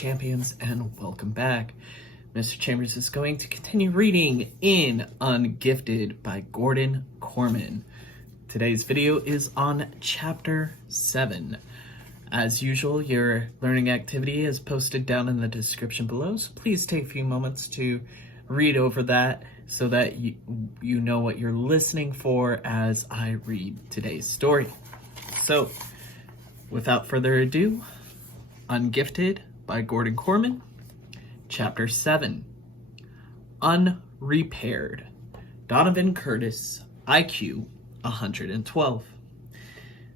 champions, and welcome back. Mr. Chambers is going to continue reading in Ungifted by Gordon Korman. Today's video is on Chapter 7. As usual, your learning activity is posted down in the description below, so please take a few moments to read over that so that you know what you're listening for as I read today's story. So, without further ado, Ungifted by Gordon Korman, Chapter 7, Unrepaired. Donovan Curtis, IQ 112.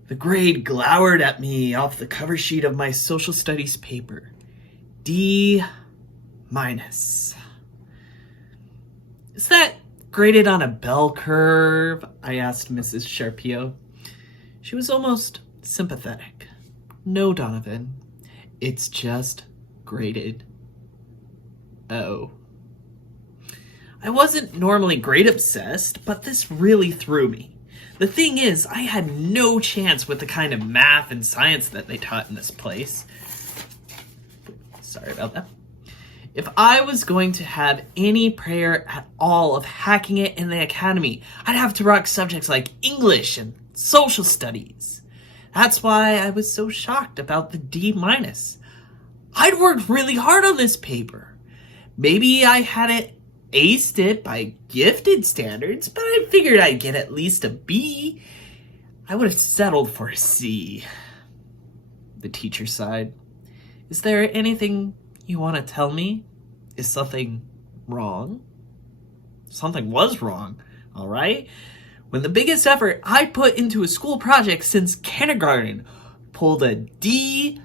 The grade glowered at me off the cover sheet of my social studies paper. D-. Is that graded on a bell curve? I asked Mrs. Sharpio. She was almost sympathetic. No, Donovan. It's just graded. Oh. I wasn't normally grade obsessed, but this really threw me. The thing is, I had no chance with the kind of math and science that they taught in this place. Sorry about that. If I was going to have any prayer at all of hacking it in the academy, I'd have to rock subjects like English and social studies. That's why I was so shocked about the D-. I'd worked really hard on this paper. Maybe I hadn't aced it by gifted standards, but I figured I'd get at least a B. I would have settled for a C. The teacher sighed. Is there anything you want to tell me? Is something wrong? Something was wrong, all right? When the biggest effort I put into a school project since kindergarten pulled a D-.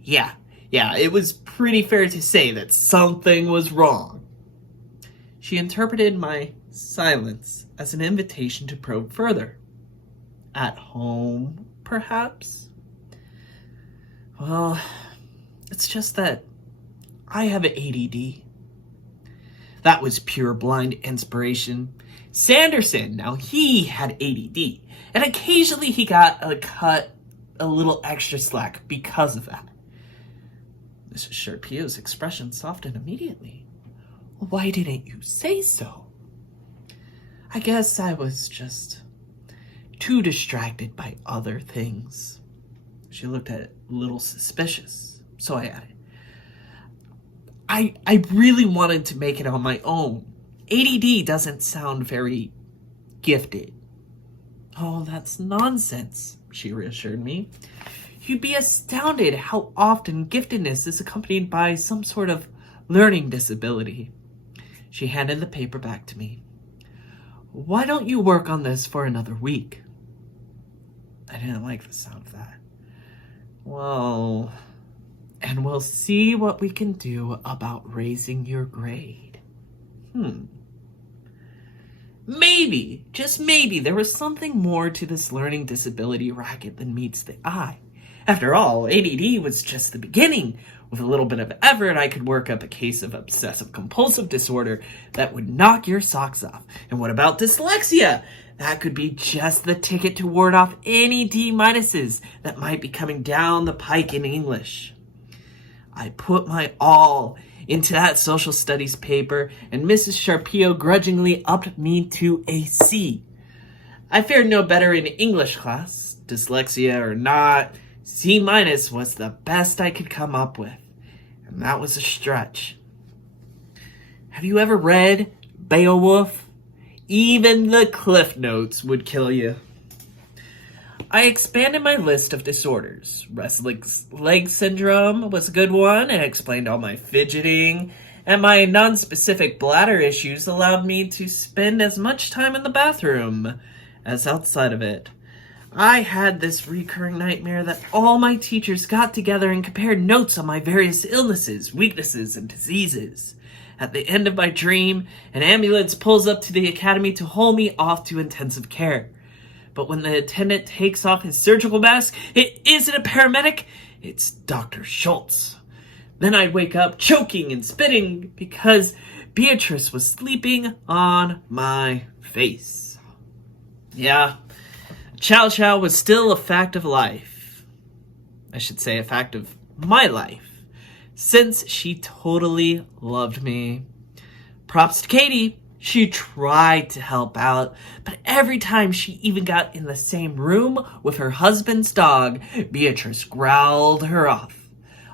Yeah, it was pretty fair to say that something was wrong. She interpreted my silence as an invitation to probe further. At home, perhaps? Well, it's just that I have ADD. That was pure blind inspiration. Sanderson, now he had ADD, and occasionally he got a little extra slack because of that. Mrs. Sharpio's expression softened immediately. Why didn't you say so? I guess I was just too distracted by other things. She looked at it a little suspicious, so I added, I really wanted to make it on my own. ADD doesn't sound very gifted. Oh, that's nonsense, she reassured me. You'd be astounded how often giftedness is accompanied by some sort of learning disability. She handed the paper back to me. Why don't you work on this for another week? I didn't like the sound of that. Well, and we'll see what we can do about raising your grade. Maybe, just maybe, there was something more to this learning disability racket than meets the eye. After all, ADD was just the beginning. With a little bit of effort, I could work up a case of obsessive-compulsive disorder that would knock your socks off. And what about dyslexia? That could be just the ticket to ward off any D-minuses that might be coming down the pike in English. I put my all into that social studies paper, and Mrs. Sharpio grudgingly upped me to a C. I fared no better in English class, dyslexia or not. C- was the best I could come up with, and that was a stretch. Have you ever read Beowulf? Even the cliff notes would kill you. I expanded my list of disorders. Restless leg syndrome was a good one and explained all my fidgeting, and my non-specific bladder issues allowed me to spend as much time in the bathroom as outside of it. I had this recurring nightmare that all my teachers got together and compared notes on my various illnesses, weaknesses, and diseases. At the end of my dream, an ambulance pulls up to the academy to haul me off to intensive care. But when the attendant takes off his surgical mask, it isn't a paramedic, it's Dr. Schultz. Then I'd wake up choking and spitting because Beatrice was sleeping on my face. Yeah, Chow Chow was still a fact of life. I should say a fact of my life, since she totally loved me. Props to Katie. She tried to help out, but every time she even got in the same room with her husband's dog, Beatrice growled her off.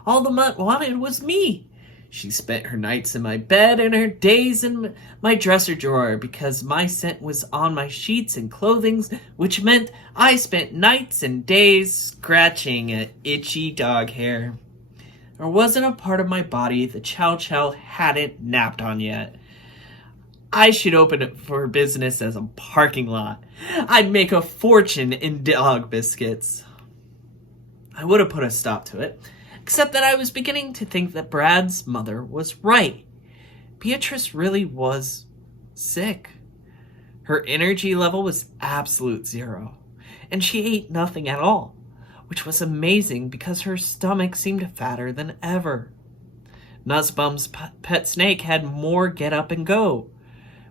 All the mutt wanted was me. She spent her nights in my bed and her days in my dresser drawer because my scent was on my sheets and clothing, which meant I spent nights and days scratching at itchy dog hair. There wasn't a part of my body the Chow Chow hadn't napped on yet. I should open it for business as a parking lot. I'd make a fortune in dog biscuits. I would have put a stop to it, except that I was beginning to think that Brad's mother was right. Beatrice really was sick. Her energy level was absolute zero, and she ate nothing at all, which was amazing because her stomach seemed fatter than ever. Nussbaum's pet snake had more get up and go.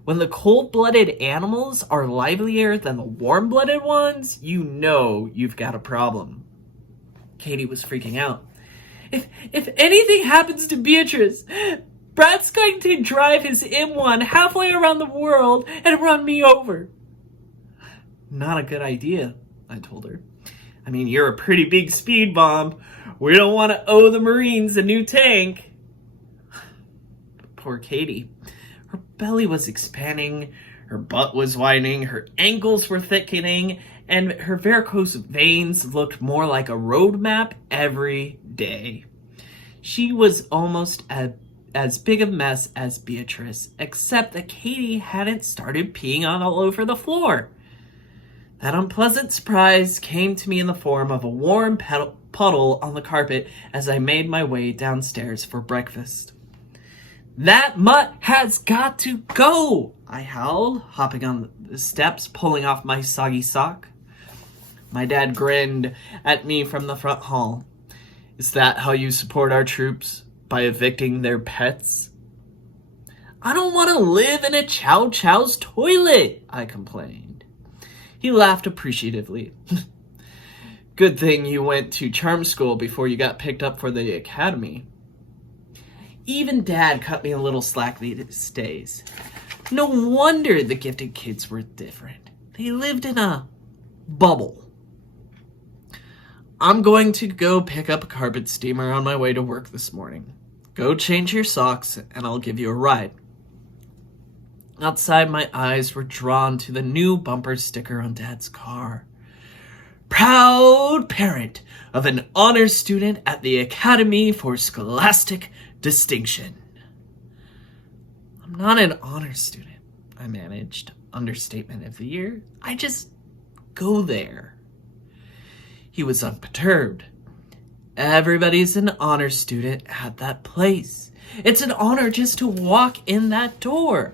When the cold-blooded animals are livelier than the warm-blooded ones, you know you've got a problem. Katie was freaking out. If anything happens to Beatrice, Brad's going to drive his M1 halfway around the world and run me over. Not a good idea, I told her. I mean, you're a pretty big speed bomb. We don't want to owe the Marines a new tank. Poor Katie. Her belly was expanding, her butt was widening, her ankles were thickening, and her varicose veins looked more like a road map every day. She was almost as big a mess as Beatrice, except that Katie hadn't started peeing on all over the floor. That unpleasant surprise came to me in the form of a warm puddle on the carpet as I made my way downstairs for breakfast. That mutt has got to go, I howled, hopping on the steps, pulling off my soggy sock. My dad grinned at me from the front hall. Is that how you support our troops? By evicting their pets? I don't want to live in a Chow Chow's toilet, I complained. He laughed appreciatively. Good thing you went to charm school before you got picked up for the academy. Even Dad cut me a little slack these days. No wonder the gifted kids were different. They lived in a bubble. I'm going to go pick up a carpet steamer on my way to work this morning. Go change your socks and I'll give you a ride. Outside, my eyes were drawn to the new bumper sticker on Dad's car. Proud parent of an honors student at the Academy for Scholastic Distinction. I'm not an honors student, I managed. Understatement of the year. I just go there. He was unperturbed. Everybody's an honors student at that place. It's an honor just to walk in that door.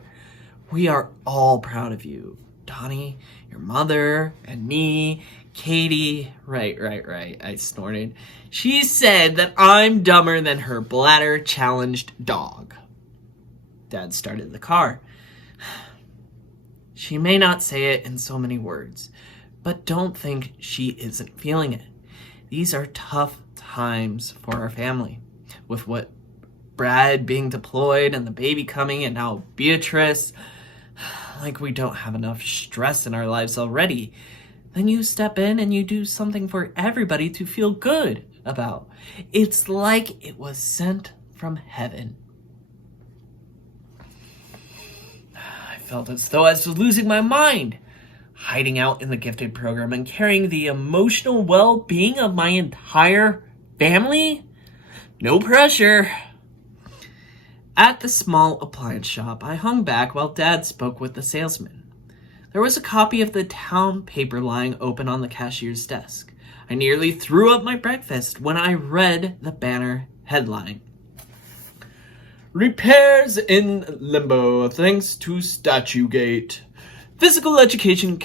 We are all proud of you. Donnie, your mother, and me, Katie. Right, I snorted. She said that I'm dumber than her bladder-challenged dog. Dad started the car. She may not say it in so many words, but don't think she isn't feeling it. These are tough times for our family. With what Brad being deployed and the baby coming and now Beatrice, like we don't have enough stress in our lives already. Then you step in and you do something for everybody to feel good about. It's like it was sent from heaven. I felt as though I was losing my mind, hiding out in the gifted program and carrying the emotional well-being of my entire family. No pressure. At the small appliance shop, I hung back while Dad spoke with the salesman. There was a copy of the town paper lying open on the cashier's desk. I nearly threw up my breakfast when I read the banner headline. Repairs in Limbo thanks to Statue Gate. Physical education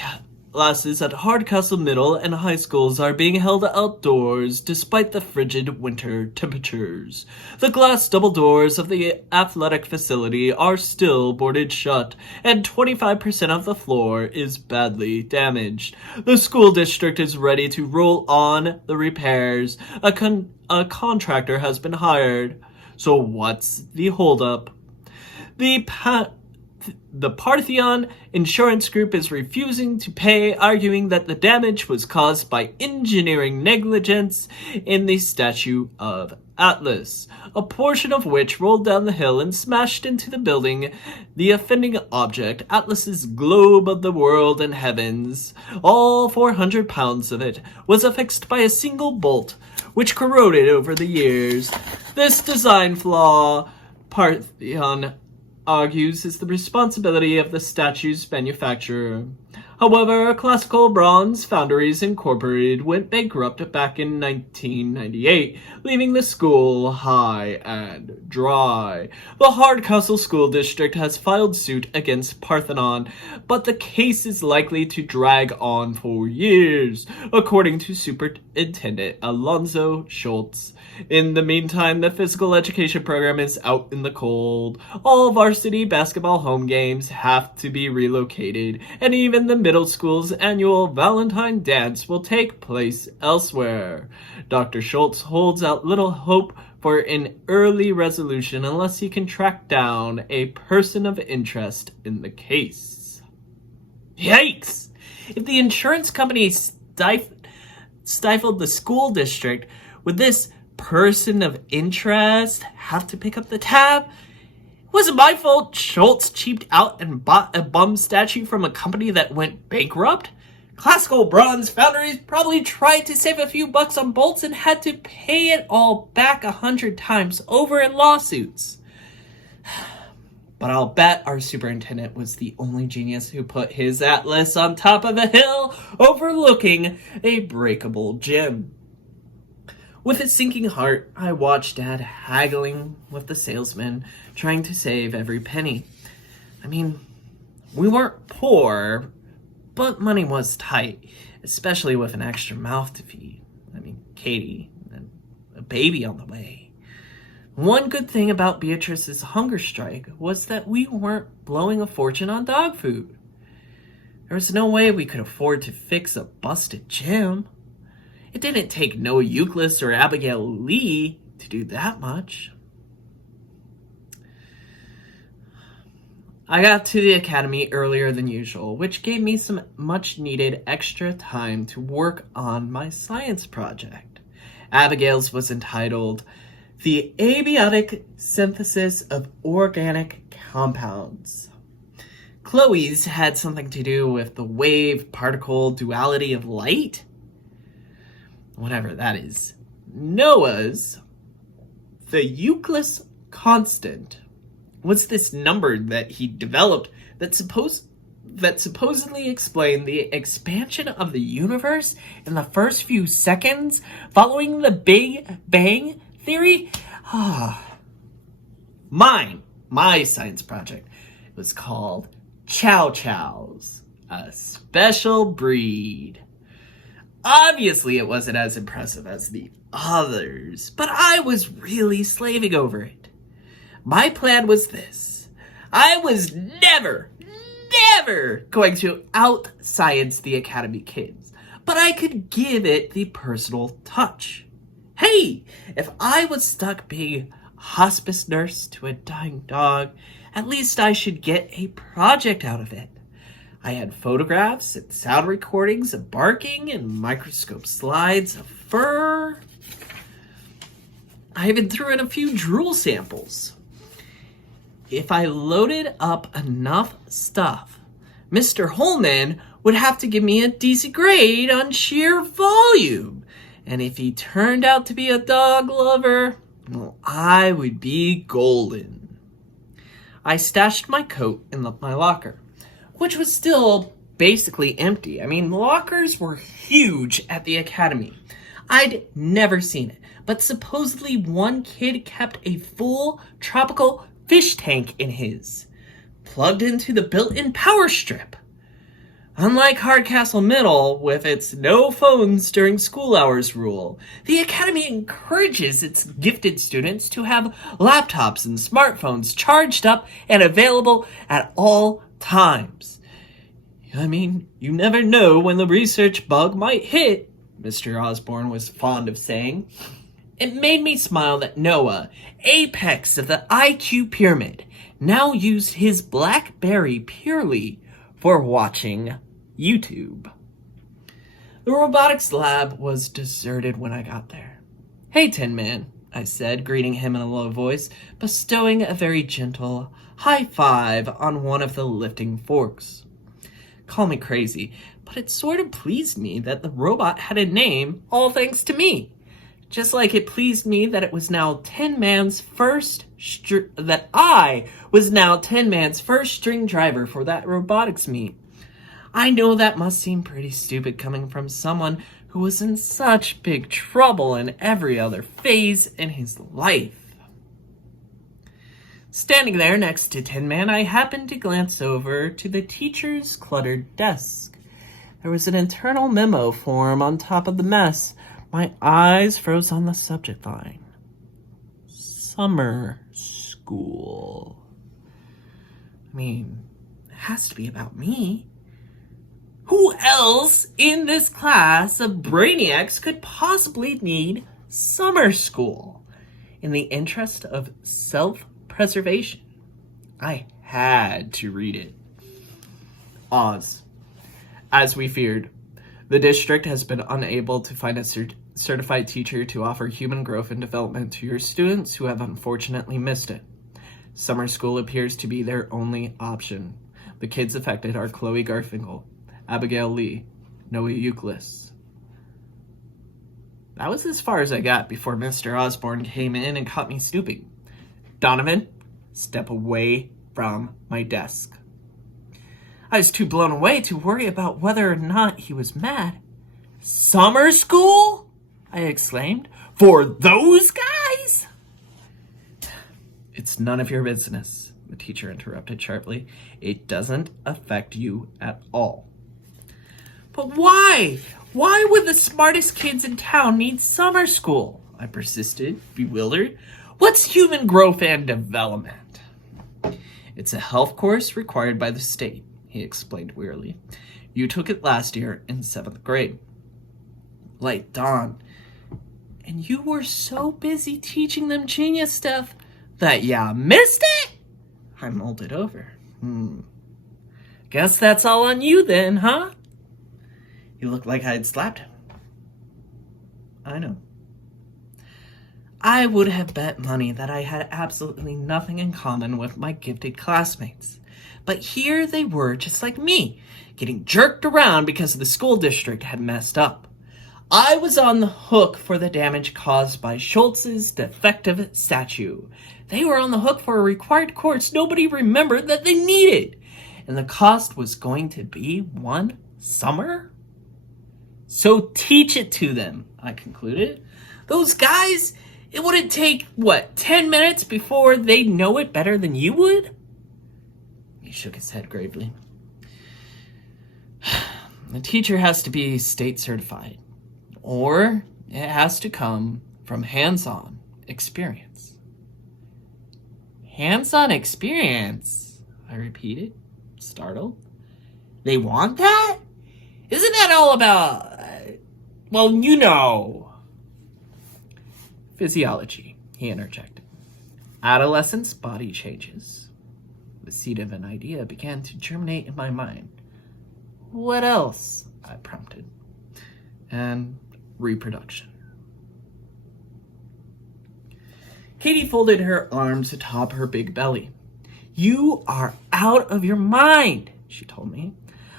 Classes at Hardcastle Middle and High Schools are being held outdoors despite the frigid winter temperatures. The glass double doors of the athletic facility are still boarded shut, and 25% of the floor is badly damaged. The school district is ready to roll on the repairs. A contractor has been hired. So what's the holdup? The Parthenon Insurance Group is refusing to pay, arguing that the damage was caused by engineering negligence in the statue of Atlas, a portion of which rolled down the hill and smashed into the building. The offending object, Atlas's globe of the world and heavens, all 400 pounds of it, was affixed by a single bolt, which corroded over the years. This design flaw, Parthenon argues, is the responsibility of the statue's manufacturer. However, Classical Bronze Foundries Incorporated went bankrupt back in 1998, leaving the school high and dry. The Hardcastle School District has filed suit against Parthenon, but the case is likely to drag on for years, according to Superintendent Alonzo Schultz. In the meantime, the physical education program is out in the cold. All varsity basketball home games have to be relocated, and even the middle school's annual Valentine dance will take place elsewhere. Dr. Schultz holds out little hope for an early resolution unless he can track down a person of interest in the case. Yikes! If the insurance company stifled the school district, would this person of interest have to pick up the tab? It wasn't my fault Schultz cheaped out and bought a bum statue from a company that went bankrupt. Classical Bronze Foundries probably tried to save a few bucks on bolts and had to pay it all back 100 times over in lawsuits. But I'll bet our superintendent was the only genius who put his Atlas on top of a hill overlooking a breakable gym. With a sinking heart, I watched Dad haggling with the salesman, trying to save every penny. I mean, we weren't poor, but money was tight, especially with an extra mouth to feed. I mean, Katie, and a baby on the way. One good thing about Beatrice's hunger strike was that we weren't blowing a fortune on dog food. There was no way we could afford to fix a busted gym. It didn't take Noah Euclid or Abigail Lee to do that much. I got to the academy earlier than usual, which gave me some much-needed extra time to work on my science project. Abigail's was entitled The Abiotic Synthesis of Organic Compounds. Chloe's had something to do with the wave-particle duality of light. Whatever that is. Noah's, the Euclid constant, was this number that he developed that supposedly explained the expansion of the universe in the first few seconds following the Big Bang Theory. My science project was called Chow Chows, a special breed. Obviously, it wasn't as impressive as the others, but I was really slaving over it. My plan was this. I was never going to out-science the Academy kids, but I could give it the personal touch. Hey, if I was stuck being a hospice nurse to a dying dog, at least I should get a project out of it. I had photographs and sound recordings of barking and microscope slides of fur. I even threw in a few drool samples. If I loaded up enough stuff, Mr. Holman would have to give me a decent grade on sheer volume. And if he turned out to be a dog lover, well, I would be golden. I stashed my coat in my locker, which was still basically empty. I mean, lockers were huge at the academy. I'd never seen it, but supposedly one kid kept a full tropical fish tank in his, plugged into the built-in power strip. Unlike Hardcastle Middle, with its no phones during school hours rule, the Academy encourages its gifted students to have laptops and smartphones charged up and available at all times. I mean, you never know when the research bug might hit, Mr. Osborne was fond of saying. It made me smile that Noah, apex of the IQ pyramid, now used his BlackBerry purely for watching YouTube. The robotics lab was deserted when I got there. "Hey, Tin Man," I said, greeting him in a low voice, bestowing a very gentle high five on one of the lifting forks. Call me crazy, but it sort of pleased me that the robot had a name, all thanks to me. Just like it pleased me that it was now that I was now Tin Man's first string driver for that robotics meet. I know that must seem pretty stupid coming from someone who was in such big trouble in every other phase in his life. Standing there next to Tin Man, I happened to glance over to the teacher's cluttered desk. There was an internal memo form on top of the mess. My eyes froze on the subject line. Summer school. I mean, it has to be about me. Who else in this class of brainiacs could possibly need summer school? In the interest of self-preservation, I had to read it. Oz. As we feared, the district has been unable to find a certified teacher to offer human growth and development to your students who have unfortunately missed it. Summer school appears to be their only option. The kids affected are Chloe Garfinkel, Abigail Lee, Noah Euclid. That was as far as I got before Mr. Osborne came in and caught me snooping. "Donovan, step away from my desk." I was too blown away to worry about whether or not he was mad. "Summer school?" I exclaimed. "For those guys?" "It's none of your business," the teacher interrupted sharply. "It doesn't affect you at all." "But why? Why would the smartest kids in town need summer school?" I persisted, bewildered. "What's human growth and development?" "It's a health course required by the state," he explained wearily. "You took it last year in 7th grade. Like Dawn. And you were so busy teaching them genius stuff that ya missed it?" I mulled it over. "Guess that's all on you then, huh?" He looked like I had slapped him. I know. I would have bet money that I had absolutely nothing in common with my gifted classmates. But here they were, just like me, getting jerked around because the school district had messed up. I was on the hook for the damage caused by Schultz's defective statue. They were on the hook for a required course nobody remembered that they needed. And the cost was going to be one summer? So teach it to them, I concluded. Those guys, it wouldn't take, 10 minutes before they'd know it better than you would? He shook his head gravely. The teacher has to be state certified, or it has to come from hands-on experience. Hands-on experience? I repeated, startled. They want that? Isn't that all about, Physiology, he interjected. Adolescence body changes. The seed of an idea began to germinate in my mind. What else? I prompted. And reproduction. Katie folded her arms atop her big belly. You are out of your mind, she told me.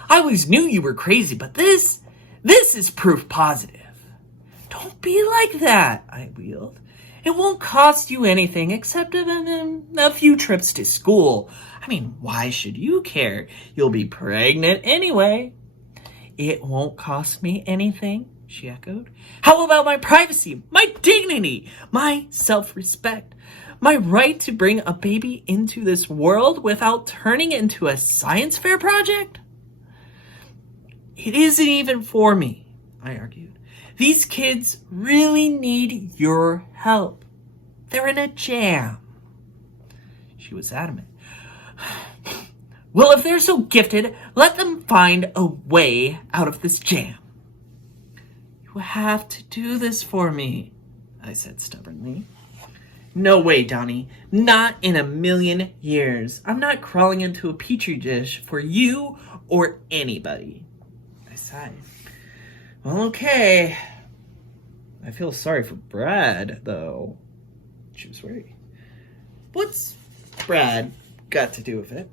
I always knew you were crazy, but this is proof positive. Don't be like that, I wheeled. It won't cost you anything except a few trips to school. I mean, why should you care? You'll be pregnant anyway. It won't cost me anything, she echoed. How about my privacy, my dignity, my self-respect, my right to bring a baby into this world without turning it into a science fair project? It isn't even for me, I argued. These kids really need your help. They're in a jam. She was adamant. Well, if they're so gifted, let them find a way out of this jam. You have to do this for me, I said stubbornly. No way, Donnie. Not in a million years. I'm not crawling into a petri dish for you or anybody. I sighed. Well, okay. I feel sorry for Brad, though. She was worried. What's Brad got to do with it?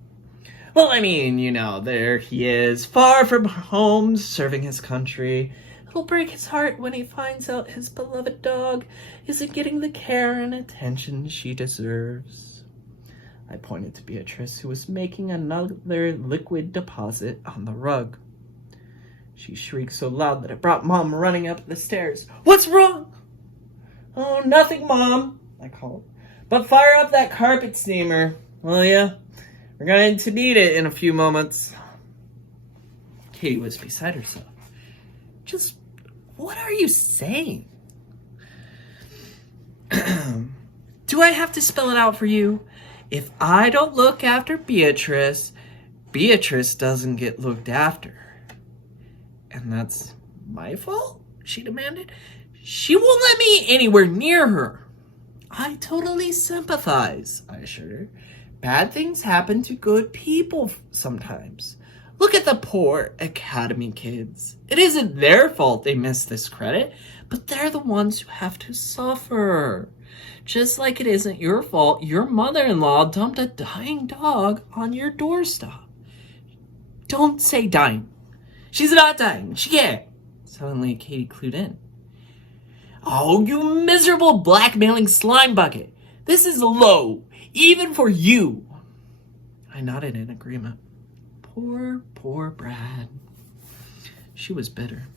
Well, I mean, there he is, far from home, serving his country. It'll break his heart when he finds out his beloved dog isn't getting the care and attention she deserves. I pointed to Beatrice, who was making another liquid deposit on the rug. She shrieked so loud that it brought Mom running up the stairs. What's wrong? Oh, nothing, Mom, I called. But fire up that carpet steamer, will ya? We're going to need it in a few moments. Katie was beside herself. Just, what are you saying? Do I have to spell it out for you? If I don't look after Beatrice, Beatrice doesn't get looked after. And that's my fault? She demanded. She won't let me anywhere near her. I totally sympathize, I assured her. Bad things happen to good people sometimes. Look at the poor Academy kids. It isn't their fault they missed this credit, but they're the ones who have to suffer. Just like it isn't your fault your mother-in-law dumped a dying dog on your doorstep. Don't say dying. She's not dying. She can't. Suddenly, Katie clued in. Oh, you miserable blackmailing slime bucket. This is low, even for you. I nodded in agreement. Poor Brad. She was bitter.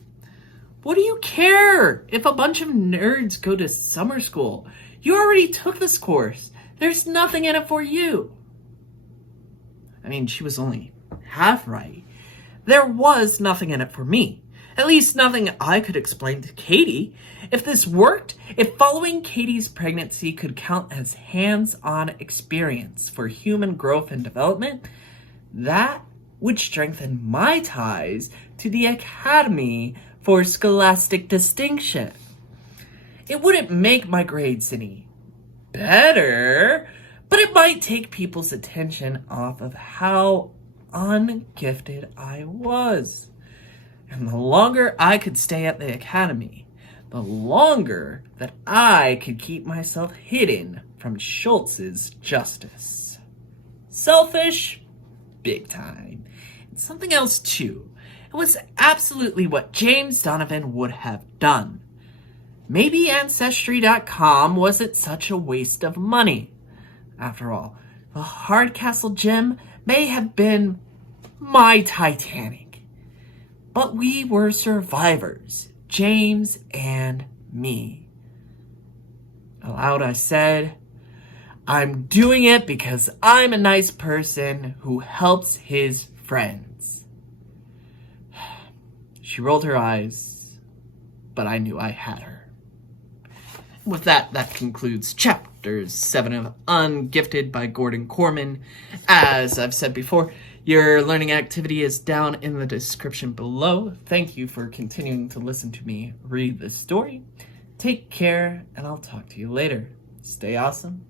What do you care if a bunch of nerds go to summer school? You already took this course. There's nothing in it for you. I mean, she was only half right. There was nothing in it for me. At least nothing I could explain to Katie. If this worked, if following Katie's pregnancy could count as hands-on experience for human growth and development, that would strengthen my ties to the Academy for Scholastic Distinction. It wouldn't make my grades any better, but it might take people's attention off of how ungifted I was. And the longer I could stay at the Academy, the longer that I could keep myself hidden from Schultz's justice. Selfish? Big time. And something else too. It was absolutely what James Donovan would have done. Maybe Ancestry.com wasn't such a waste of money. After all, the Hardcastle gym may have been my Titanic. But we were survivors, James and me. Aloud I said, I'm doing it because I'm a nice person who helps his friends. She rolled her eyes, but I knew I had her. With that concludes Chapter 7 of Ungifted by Gordon Korman. As I've said before, your learning activity is down in the description below. Thank you for continuing to listen to me read this story. Take care, and I'll talk to you later. Stay awesome.